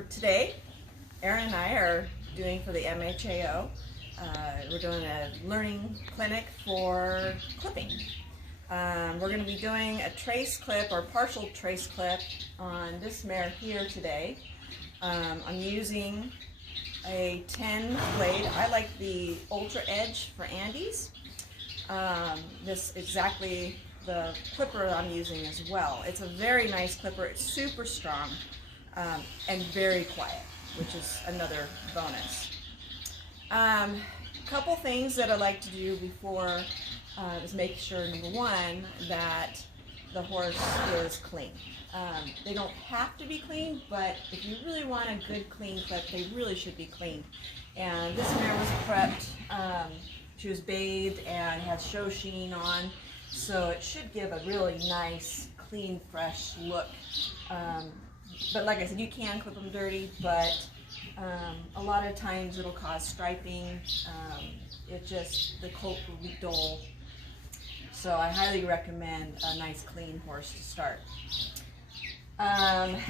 Today, Erin and I are doing for the MHAO. We're doing a learning clinic for clipping. We're going to be doing a trace clip or partial trace clip on this mare here today. I'm using a 10 blade. I like the Ultra Edge for Andes. This exactly the clipper I'm using as well. It's a very nice clipper. It's super strong and very quiet, which is another bonus. Couple things that I like to do before is make sure, number one, that the horse is clean. They don't have to be clean, but if you really want a good clean clip, they really should be clean. And this mare was prepped. She was bathed and had show sheen on, so it should give a really nice, clean, fresh look. But like I said, you can clip them dirty, but a lot of times it'll cause striping. The coat will be dull. So I highly recommend a nice clean horse to start.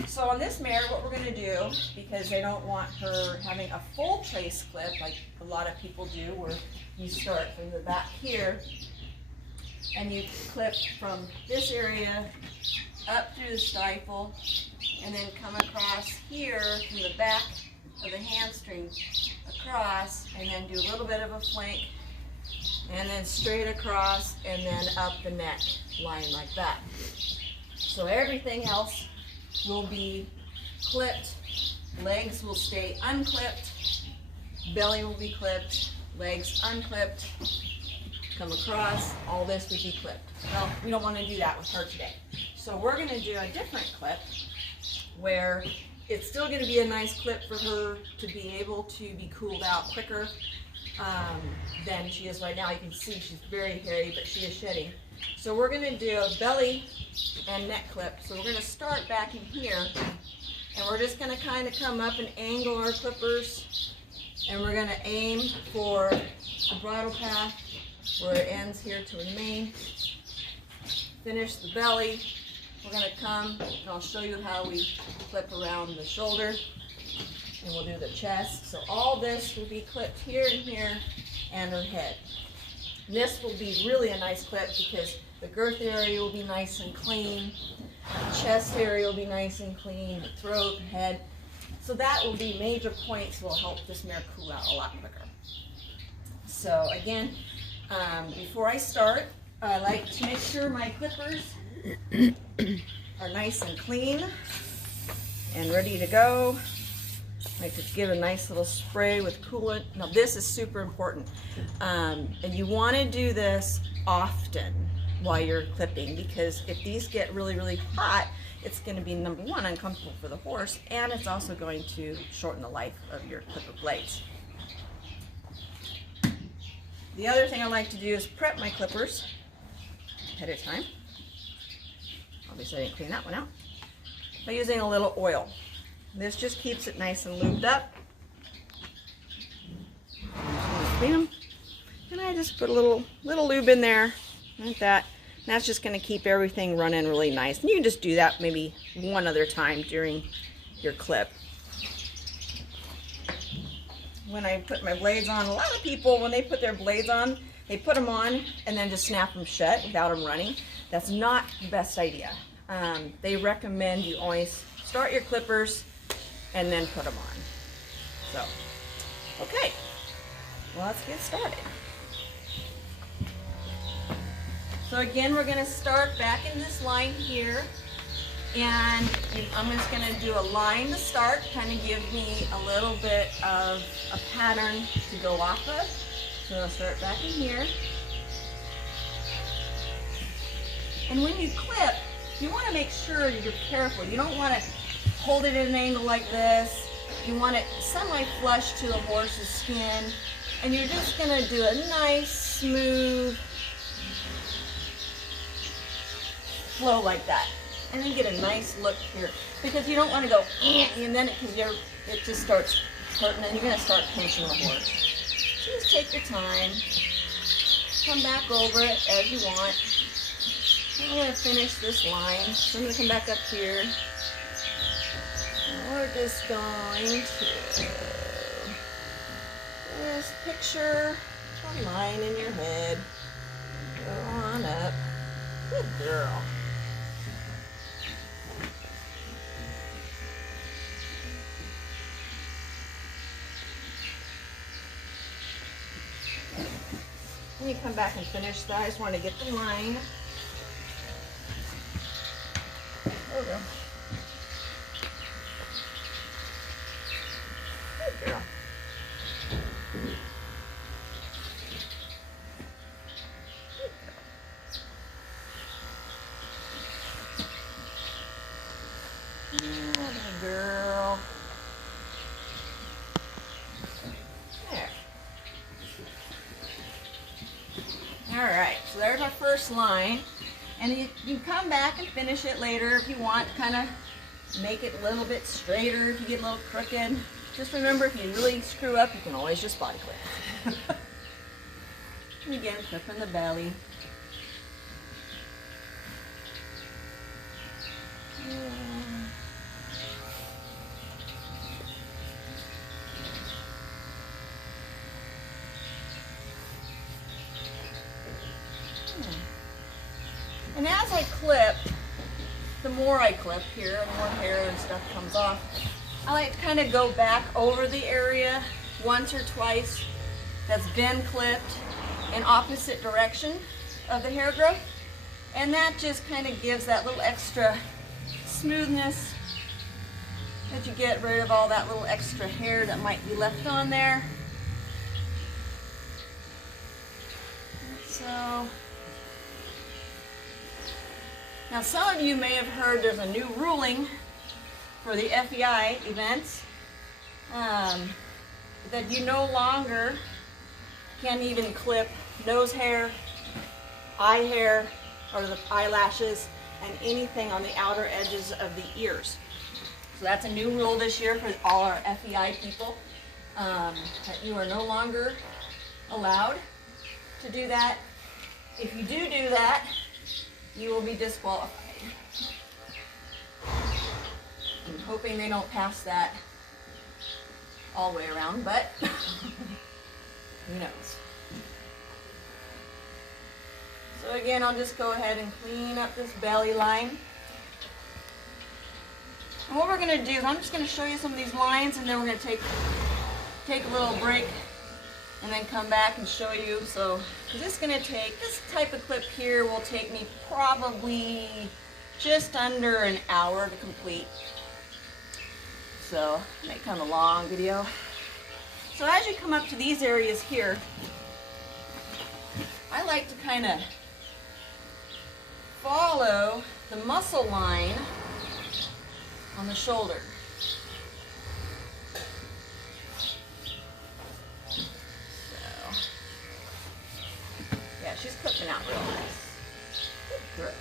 So on this mare, what we're going to do, because they don't want her having a full trace clip like a lot of people do, where you start from the back here and you clip from this area up through the stifle and then come across here from the back of the hamstring across, and then do a little bit of a flank and then straight across and then up the neck line like that. So everything else will be clipped, legs will stay unclipped, belly will be clipped, legs unclipped, come across, all this would be clipped. Well, we don't want to do that with her today. So we're going to do a different clip where it's still going to be a nice clip for her to be able to be cooled out quicker than she is right now. You can see she's very hairy, but she is shedding. So we're going to do a belly and neck clip. So we're going to start back in here, and we're just going to kind of come up and angle our clippers, and we're going to aim for the bridle path where it ends here to remain. Finish the belly. We're going to come, and I'll show you how we clip around the shoulder, and we'll do the chest. So all this will be clipped here and here, and her head. This will be really a nice clip because the girth area will be nice and clean, the chest area will be nice and clean, the throat, head. So that will be major points that will help this mare cool out a lot quicker. So again, before I start, I like to make sure my clippers are nice and clean and ready to go. I like to give a nice little spray with coolant. Now this is super important, and you want to do this often while you're clipping, because if these get really, really hot, it's going to be, number one, uncomfortable for the horse, and it's also going to shorten the life of your clipper blades. The other thing I like to do is prep my clippers ahead of time. Obviously I didn't clean that one out, by using a little oil. This just keeps it nice and lubed up. Clean them. And I just put a little lube in there, like that. And that's just going to keep everything running really nice. And you can just do that maybe one other time during your clip. When I put my blades on, a lot of people, when they put their blades on, they put them on and then just snap them shut without them running. That's not the best idea. They recommend you always start your clippers and then put them on. So, okay, well, let's get started. So again, we're going to start back in this line here, and I'm just going to do a line to start, kind of give me a little bit of a pattern to go off of. So I'll start back in here. And when you clip, you want to make sure you're careful. You don't want to hold it at an angle like this. You want it semi-flush to the horse's skin. And you're just going to do a nice, smooth flow like that. And then get a nice look here. Because you don't want to go, and then it just starts hurting, and you're going to start pinching the horse. So just take your time. Come back over it as you want. I'm going to finish this line. So I'm going to come back up here. We're just going to just picture a line in your head. Go on up. Good girl. When you come back and finish that, I just want to get the line. There we go. Good girl. Good girl. There. All right, so there's our first line. And you can come back and finish it later if you want, kind of make it a little bit straighter if you get a little crooked. Just remember, if you really screw up, you can always just body clip. And again, clip in the belly. And as I clip, the more I clip here, the more hair and stuff comes off. I like to kind of go back over the area once or twice that's been clipped in opposite direction of the hair growth. And that just kind of gives that little extra smoothness that you get rid of all that little extra hair that might be left on there. So, now some of you may have heard there's a new ruling for the FEI events that you no longer can even clip nose hair, eye hair, or the eyelashes, and anything on the outer edges of the ears. So that's a new rule this year for all our FEI people, that you are no longer allowed to do that. If you do that, you will be disqualified. I'm hoping they don't pass that all the way around, but who knows. So again, I'll just go ahead and clean up this belly line. And what we're going to do is I'm just going to show you some of these lines, and then we're going to take a little break and then come back and show you. So this is going to take, this type of clip here will take me probably just under an hour to complete. So make kind of a long video. So as you come up to these areas here, I like to kind of follow the muscle line on the shoulder. So, yeah, she's clipping out real nice. Good girl.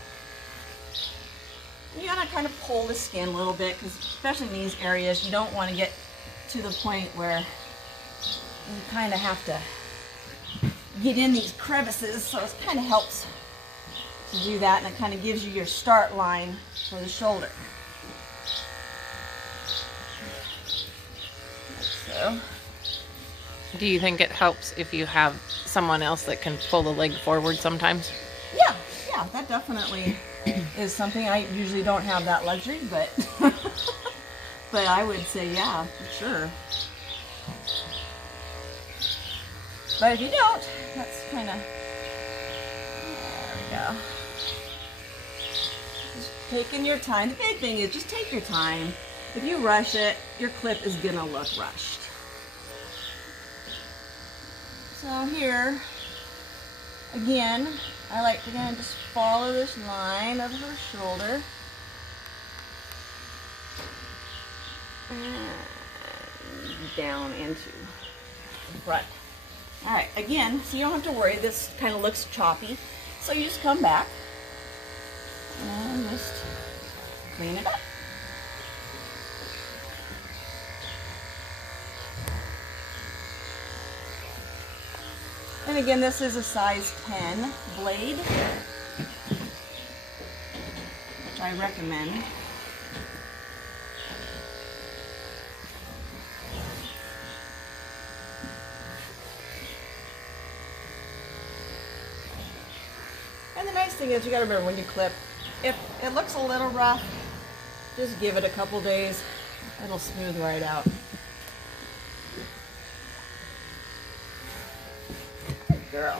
You gotta kind of pull the skin a little bit, because especially in these areas, you don't want to get to the point where you kind of have to get in these crevices, so it kind of helps to do that, and it kind of gives you your start line for the shoulder. So, do you think it helps if you have someone else that can pull the leg forward sometimes? Yeah, that definitely is something. I usually don't have that luxury, but but I would say yeah, for sure. But if you don't, that's kind of, there we go. Just taking your time. The big thing is just take your time. If you rush it, your clip is gonna look rushed. So here, again, I like to kind of just follow this line of her shoulder. And down into the front. All right, again, so you don't have to worry, this kind of looks choppy. So you just come back and just clean it up. And again, this is a size 10 blade, which I recommend. thing is, you gotta remember when you clip, if it looks a little rough, just give it a couple days. It'll smooth right out. Good girl.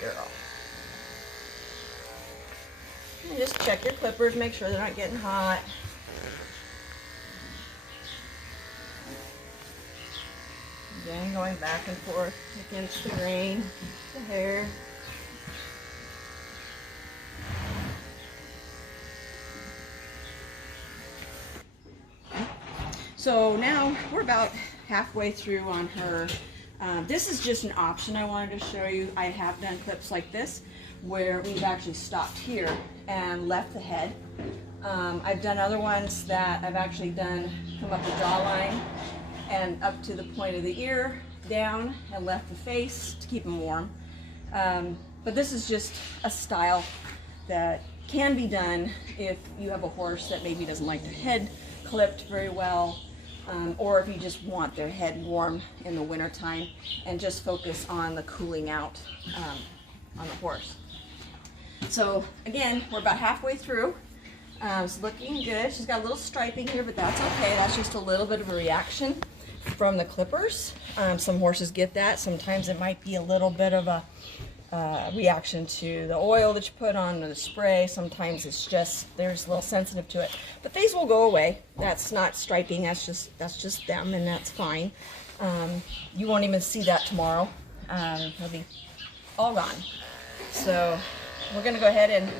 Girl. And just check your clippers, make sure they're not getting hot. Again, going back and forth against the grain, the hair. So now we're about halfway through on her. This is just an option I wanted to show you. I have done clips like this where we've actually stopped here and left the head. I've done other ones that I've actually done come up the jawline and up to the point of the ear, down and left the face to keep them warm. But this is just a style that can be done if you have a horse that maybe doesn't like their head clipped very well. Or if you just want their head warm in the winter time and just focus on the cooling out on the horse. So again, we're about halfway through. It's looking good. She's got a little striping here, but that's okay. That's just a little bit of a reaction from the clippers. Some horses get that. Sometimes it might be a little bit of a reaction to the oil that you put on or the spray. Sometimes it's just, there's a little sensitive to it. But these will go away. That's not striping, that's just them, and that's fine. You won't even see that tomorrow. It'll be all gone. So we're gonna go ahead and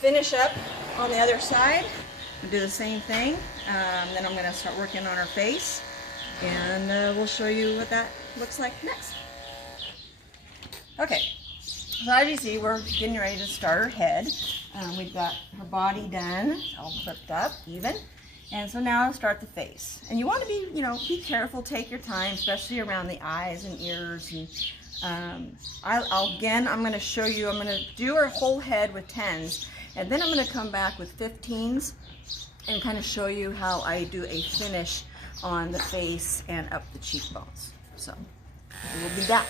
finish up on the other side. We'll do the same thing. Then I'm gonna start working on her face, and we'll show you what that looks like next. Okay, so as you see, we're getting ready to start her head. We've got her body done, all clipped up, even. And so now I'll start the face. And you want to be, be careful, take your time, especially around the eyes and ears. And I'm going to show you, I'm going to do her whole head with 10s, and then I'm going to come back with 15s and kind of show you how I do a finish on the face and up the cheekbones. So we'll be back.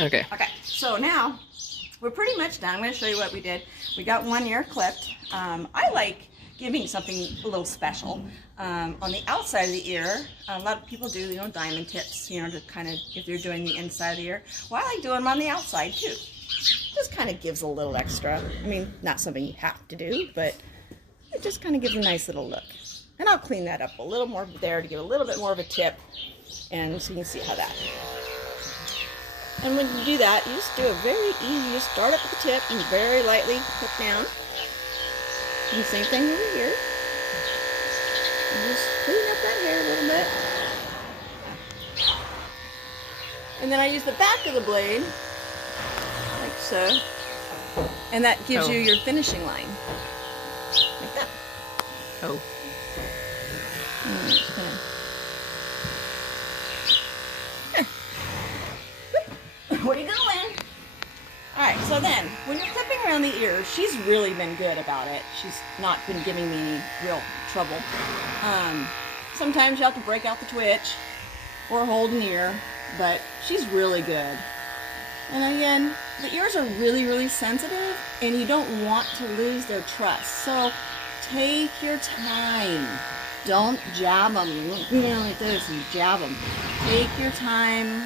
Okay. Okay, so now we're pretty much done. I'm going to show you what we did. We got one ear clipped. I like giving something a little special. On the outside of the ear, a lot of people do, diamond tips, to kind of, if you're doing the inside of the ear. Well, I like doing them on the outside too. Just kind of gives a little extra. I mean, not something you have to do, but it just kind of gives a nice little look. And I'll clean that up a little more there to give a little bit more of a tip, and so you can see how that. And when you do that, you just do it very easy. You just start up at the tip and very lightly hook down. And the same thing over here. And just clean up that hair a little bit. And then I use the back of the blade, like so. And that gives you your finishing line. Like that. Oh. And just kind of. What are you doing? Alright, so then, when you're clipping around the ears, she's really been good about it. She's not been giving me any real trouble. Sometimes you have to break out the twitch or hold an ear, but she's really good. And again, the ears are really, really sensitive, and you don't want to lose their trust. So take your time. Don't jab them. Like this and jab them. Take your time.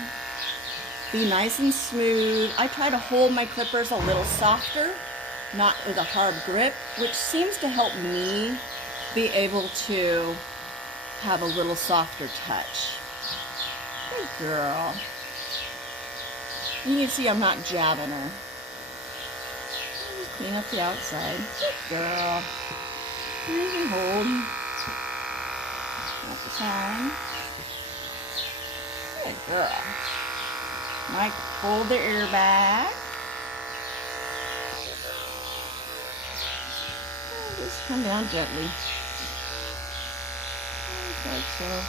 Be nice and smooth. I try to hold my clippers a little softer not with a hard grip, which seems to help me be able to have a little softer touch. Good girl. You can see I'm not jabbing her. Just clean up the outside. Good girl. And you can hold at the side. Good girl. Mike, hold the ear back. And just come down gently. Just like so.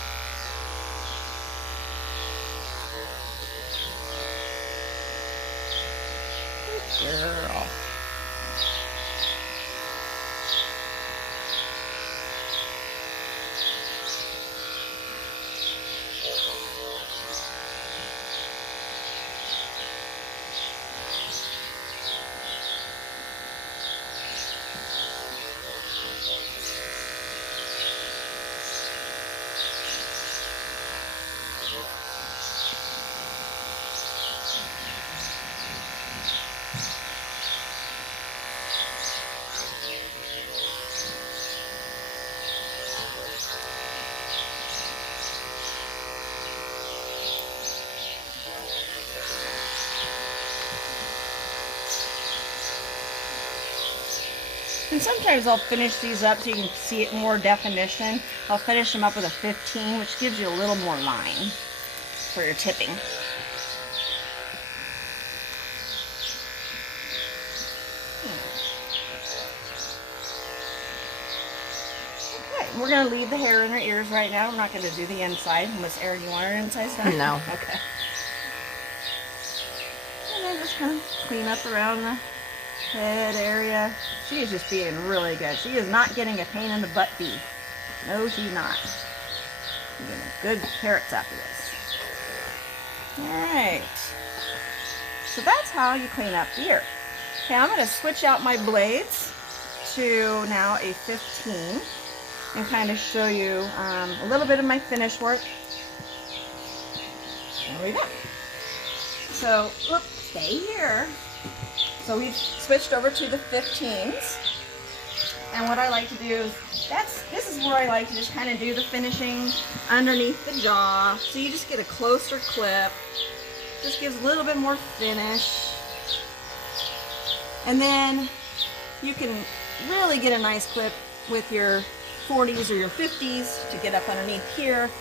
Good girl. And sometimes I'll finish these up so you can see it more definition. I'll finish them up with a 15, which gives you a little more line for your tipping. Okay, we're going to leave the hair in her ears right now. We're not going to do the inside. Unless, Erin, you want her inside done? No. Okay. And then just kind of clean up around the head area. She is just being really good. She is not getting a pain in the butt bee. No, she's not. She's getting good carrots after this. Alright. So that's how you clean up the ear. Okay, I'm going to switch out my blades to now a 15 and kind of show you a little bit of my finish work. There we go. So, look, stay here. So we've switched over to the 15s, and what I like to do is, this is where I like to just kind of do the finishing underneath the jaw, so you just get a closer clip, just gives a little bit more finish, and then you can really get a nice clip with your 40s or your 50s to get up underneath here,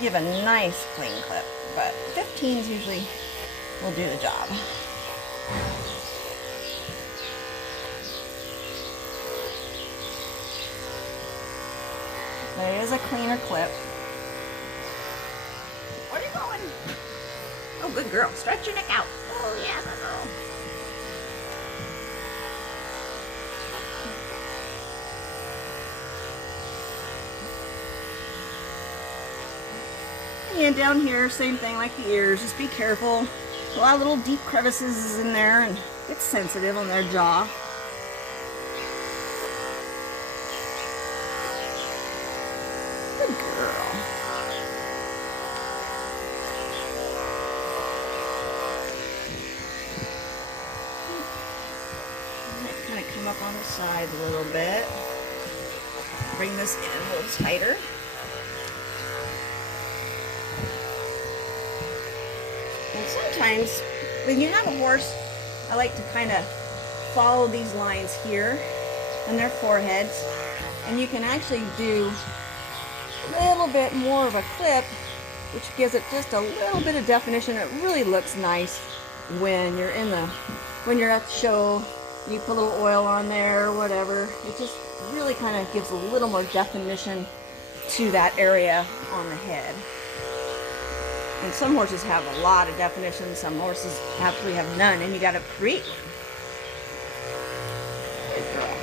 give a nice clean clip, but 15s usually will do the job. There is a cleaner clip. Where are you going? Oh, good girl. Stretch your neck out. Oh, yeah, good girl. And down here, same thing like the ears. Just be careful. A lot of little deep crevices in there, and it's sensitive on their jaw. Good girl. Might kind of come up on the side a little bit. Bring this in a little tighter. And sometimes when you have a horse, I like to kind of follow these lines here on their foreheads, and you can actually do a little bit more of a clip, which gives it just a little bit of definition. It really looks nice when you're when you're at the show. You put a little oil on there or whatever. It just really kind of gives a little more definition to that area on the head. And some horses have a lot of definition, some horses absolutely have none, and you got to create one. Good girl.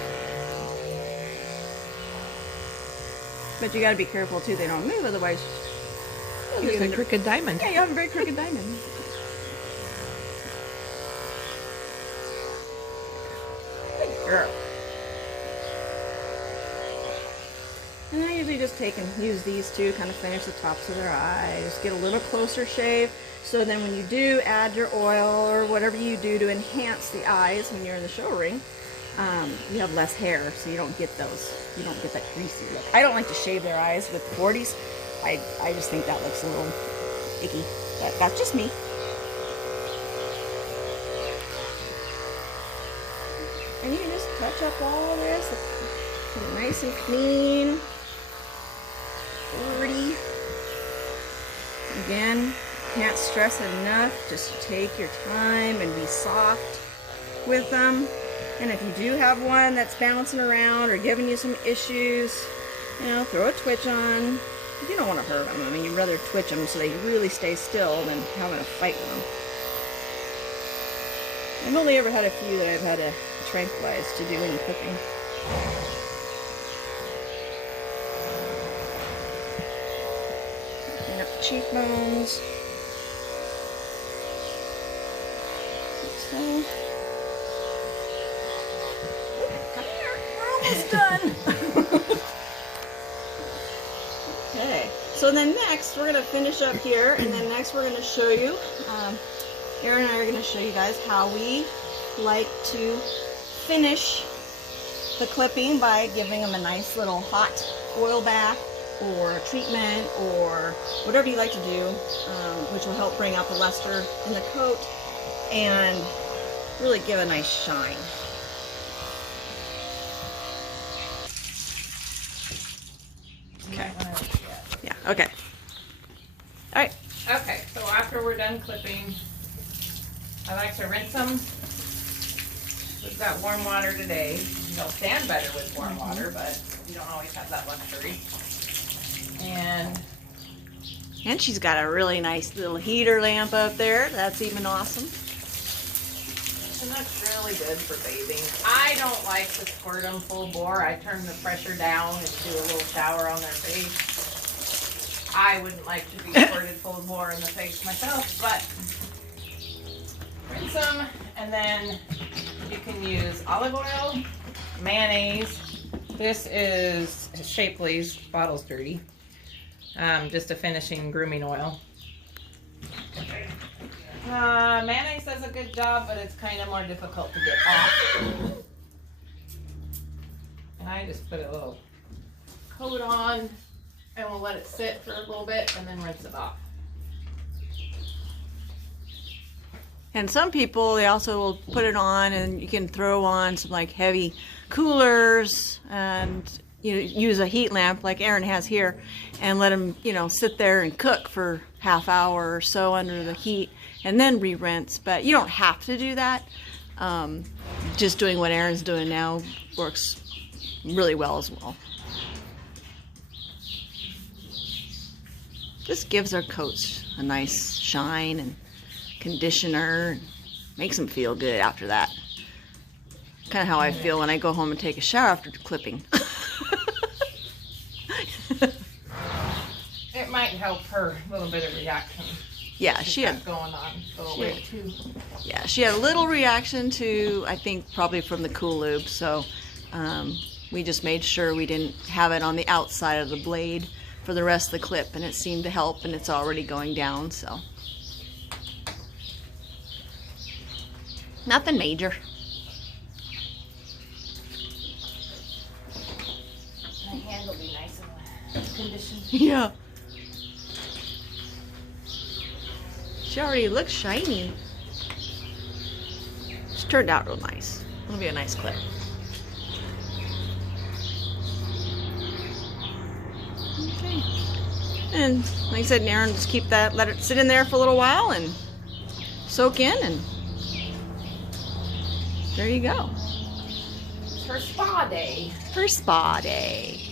But you got to be careful too; they don't move, otherwise. It's a crooked diamond. Yeah, you have a very crooked diamond. Good girl. And I usually just take and use these two, kind of finish the tops of their eyes, get a little closer shave, so then when you do add your oil or whatever you do to enhance the eyes when you're in the show ring, you have less hair, so you don't get those. You don't get that greasy look. I don't like to shave their eyes with the 40s. I just think that looks a little icky. But that's just me. And you can just touch up all of this. Nice and clean. Pretty. Again, can't stress enough. Just take your time and be soft with them. And if you do have one that's bouncing around or giving you some issues, you know, throw a twitch on. You don't want to hurt them. I mean, you'd rather twitch them so they really stay still than having a fight with them. I've only ever had a few that I've had to tranquilize to do any clipping. Clean up the cheekbones. So. Come here. We're almost done. Okay. So then next we're going to finish up here, and then next we're going to show you, Erin and I are going to show you guys how we like to finish the clipping by giving them a nice little hot oil bath or treatment or whatever you like to do, which will help bring out the luster in the coat and really give a nice shine. Okay. Yeah, okay. All right. Okay, so after we're done clipping, I like to rinse them. We've got warm water today. They'll stand better with warm water, but you don't always have that luxury. And she's got a really nice little heater lamp up there. That's even awesome. And that's really good for bathing. I don't like to squirt them full bore. I turn the pressure down and do a little shower on their face. I wouldn't like to be squirted full bore in the face myself, but rinse them, and then you can use olive oil, mayonnaise. This is Shapley's, bottle's dirty. Just a finishing grooming oil. Mayonnaise does a good job, but it's kind of more difficult to get off. And I just put a little coat on, and we'll let it sit for a little bit and then rinse it off. And some people, they also will put it on, and you can throw on some like heavy coolers and use a heat lamp like Erin has here and let them, sit there and cook for half hour or so under the heat and then re-rinse. But you don't have to do that. Just doing what Erin's doing now works really well as well. Just gives our coats a nice shine and conditioner, and makes them feel good after that. Kind of how I feel when I go home and take a shower after clipping. It might help her a little bit of reaction. Yeah, she had going on go away too. Yeah, she had a little reaction to, I think, probably from the Cool Lube. So we just made sure we didn't have it on the outside of the blade for the rest of the clip, and it seemed to help, and it's already going down, so nothing major. My hand will be nice and conditioned. Yeah. She already looks shiny. It's turned out real nice. It'll be a nice clip. Okay. And like I said, Erin, just keep that, let it sit in there for a little while and soak in, and there you go. It's her spa day. Her spa day.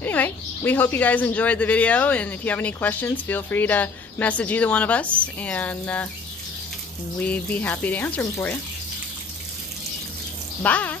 Anyway, we hope you guys enjoyed the video, and if you have any questions, feel free to message either one of us, and we'd be happy to answer them for you. Bye.